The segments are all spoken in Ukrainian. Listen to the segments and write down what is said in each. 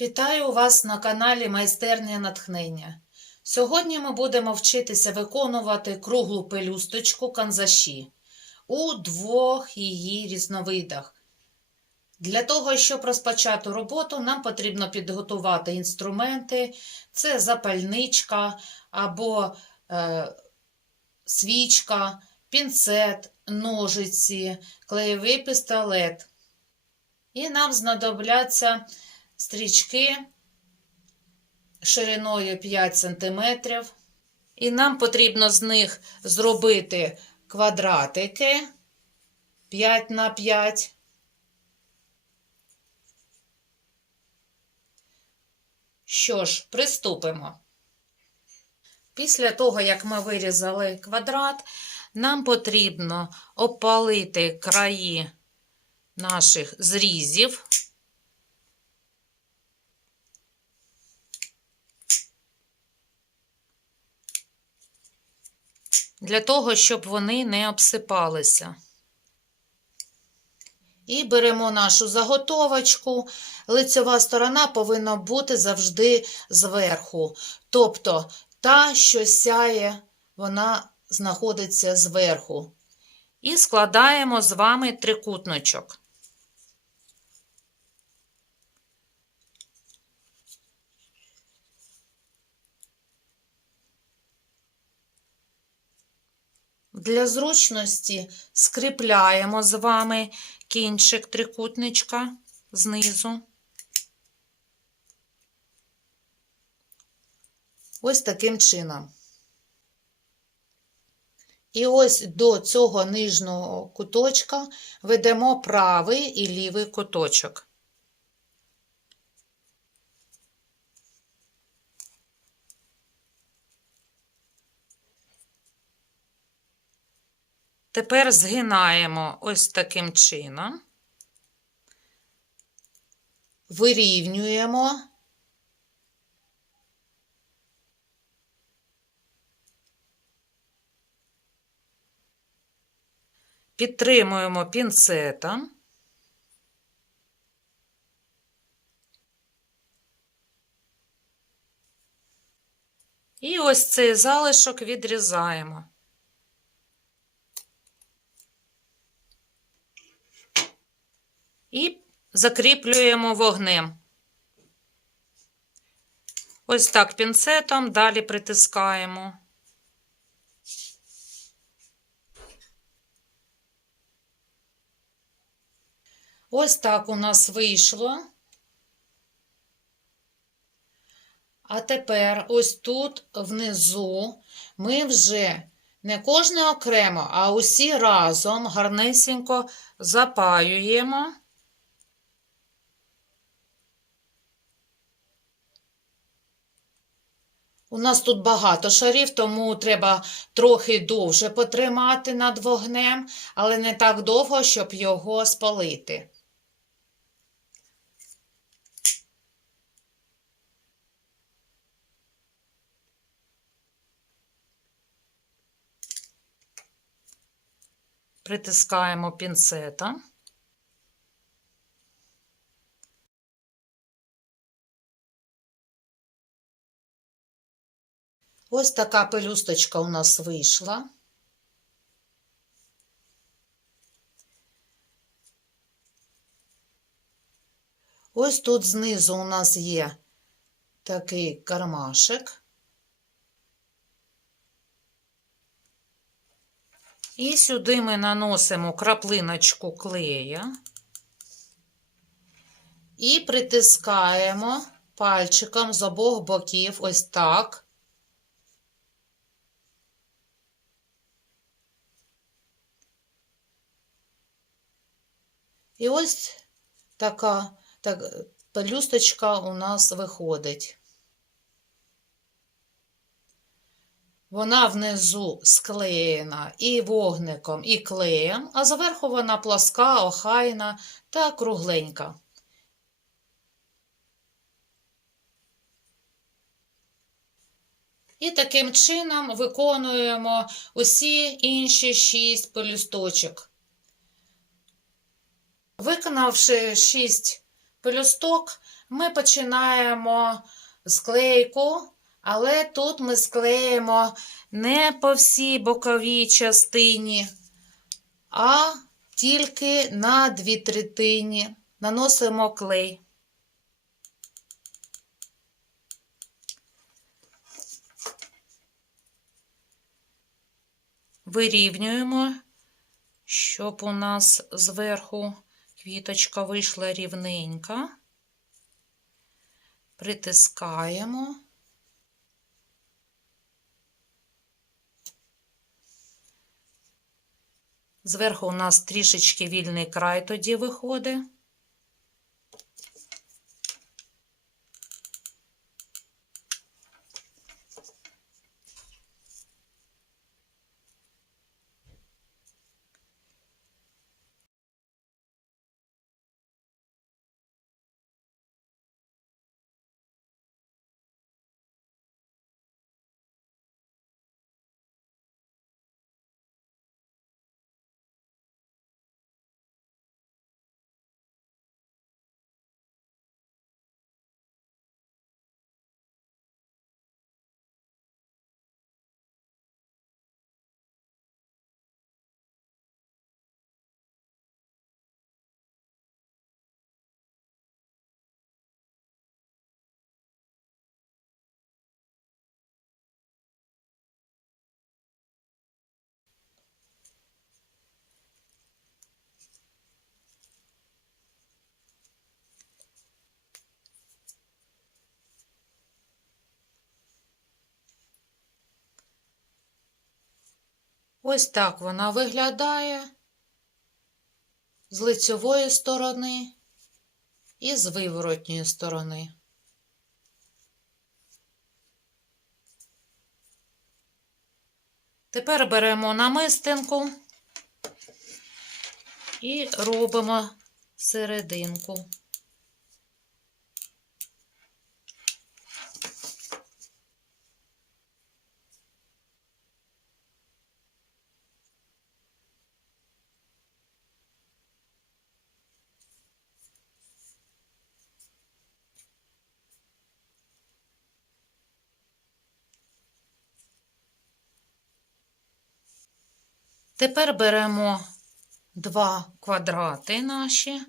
Вітаю вас на каналі Майстерня натхнення. Сьогодні ми будемо вчитися виконувати круглу пелюсточку канзаші у двох її різновидах. Для того, щоб розпочати роботу, нам потрібно підготувати інструменти: це запальничка або е, свічка, пінцет, ножиці, клеєвий пістолет. І нам знадобляться стрічки шириною 5 см. І нам потрібно з них зробити квадратики 5 на 5. Що ж, приступимо. Після того, як ми вирізали квадрат, нам потрібно опалити краї наших зрізів. Для того, щоб вони не обсипалися. І беремо нашу заготовочку. Лицьова сторона повинна бути завжди зверху. Тобто та, що сяє, вона знаходиться зверху. І складаємо з вами трикутничок. Для зручності скріпляємо з вами кінчик трикутничка знизу. Ось таким чином. І ось до цього нижнього куточка ведемо правий і лівий куточок. Тепер згинаємо ось таким чином, вирівнюємо. Підтримуємо пінцетом. І ось цей залишок відрізаємо. І закріплюємо вогнем. Ось так пінцетом, далі притискаємо. Ось так у нас вийшло. А тепер ось тут внизу ми вже не кожне окремо, а усі разом гарнесенько запаюємо. У нас тут багато шарів, тому треба трохи довше потримати над вогнем, але не так довго, щоб його спалити. Притискаємо пінцета. Ось така пелюсточка у нас вийшла. Ось тут знизу у нас є такий кармашек. І сюди ми наносимо краплиночку клея і притискаємо пальчиком з обох боків ось так. І ось така так, пелюсточка у нас виходить. Вона внизу склеєна і вогником, і клеєм, а зверху вона пласка, охайна та кругленька. І таким чином виконуємо усі інші шість пелюсточок. Виконавши 6 пелюсток, Ми починаємо склейку, але тут ми склеїмо не по всій боковій частині, а тільки на дві третині. Наносимо клей. Вирівнюємо, щоб у нас зверху квіточка вийшла рівненька. Притискаємо. Зверху у нас трішечки вільний край тоді виходить. Ось так вона виглядає з лицьової сторони і з виворотньої сторони. Тепер беремо намистинку і робимо серединку. Тепер беремо два квадрати наші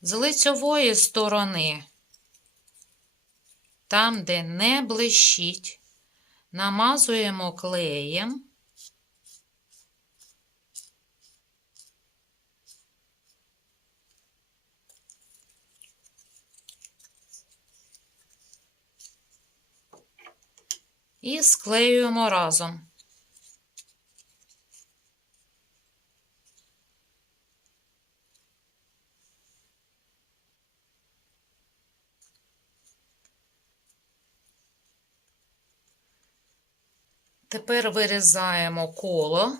з лицьової сторони, там, де не блищить, намазуємо клеєм. І склеюємо разом. Тепер вирізаємо коло.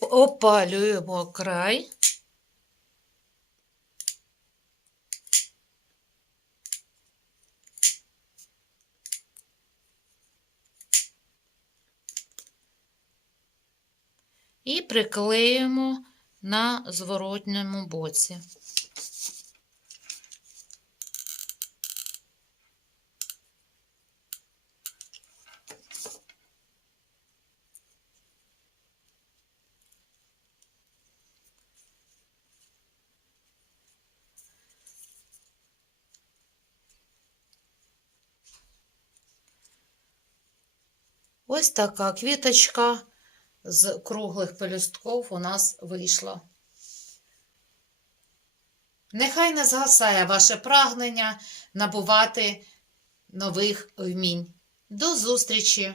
Опалюємо край. І приклеїмо на зворотньому боці. Ось така квіточка з круглих пелюстков у нас вийшло. Нехай не згасає ваше прагнення набувати нових вмінь. До зустрічі!